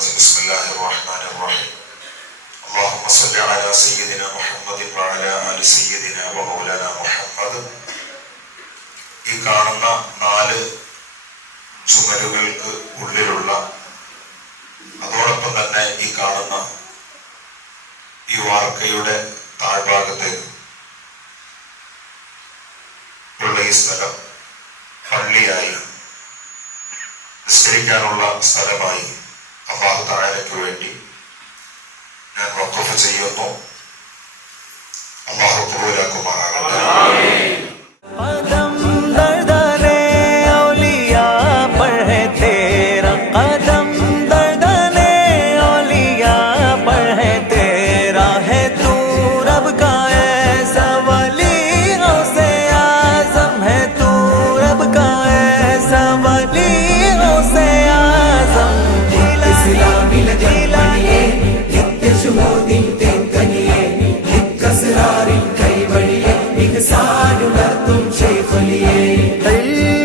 بسم الله الرحمن الرحيم. اللهم صل على سيدنا محمد وعلى آل سيدنا ومولانا محمد. ഈ കാണുന്ന നാല് ചുമരുകൾക്ക് ഉള്ളിലുള്ള അതോടൊപ്പം തന്നെ ഈ കാണുന്ന ഈ വാർക്കയുടെ താഴ്ഭാഗത്തേക്ക് ഉള്ള ഈ സ്ഥലം പള്ളിയായി നിസ്കരിക്കാനുള്ള സ്ഥലമായി. ചെയ്യുന്നു അള്ളാഹു കബൂലാക്കുമാറാകട്ടെ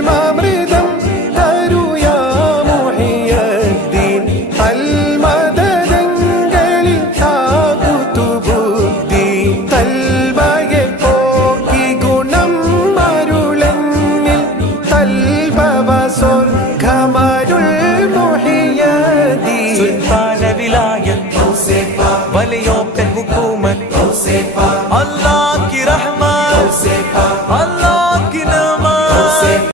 അമൃതം തരുയാ മുഹിയദ്ദീൻ. അൽമദരങ്ങളിൽ